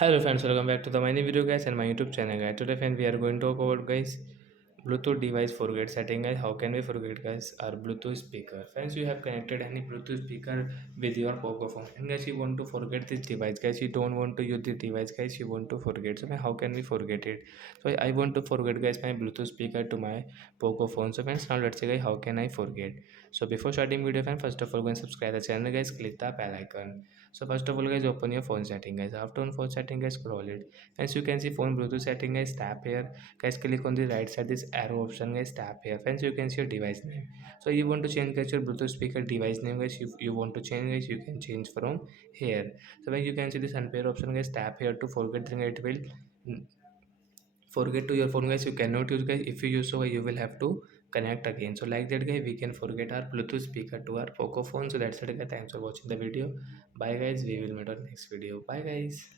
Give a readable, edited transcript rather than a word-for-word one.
Hello friends, welcome back to the my new video guys and my YouTube channel guys. Today friend we are going to talk about guys Bluetooth device forget setting guys. How can we forget guys our Bluetooth speaker? Friends, you have connected any Bluetooth speaker with your Poco phone and guys you want to forget this device guys. You don't want to use the device guys. You want to forget. So how can we forget it? So I want to forget guys my Bluetooth speaker to my Poco phone. So friends, now let's see guys how can I forget. So before starting video friends, first of all go and subscribe the channel guys. Click the bell icon. So first of all guys, open your phone setting guys. After on phone setting guys, scroll it. As you can see phone Bluetooth setting guys, tap here guys, click on the right side this arrow option guys, tap here. Friends, you can see your device name. So you want to change guys your Bluetooth speaker device name guys. If you want to change guys, you can change from here. So when you can see this unpair option guys, tap here to forget, then it will forget to your phone guys. You cannot use guys. If you use so you will have to connect again. So like that guys, we can forget our Bluetooth speaker to our Poco phone. So that's it guys. Thanks for watching the video. Bye guys, we will meet on next video. Bye guys.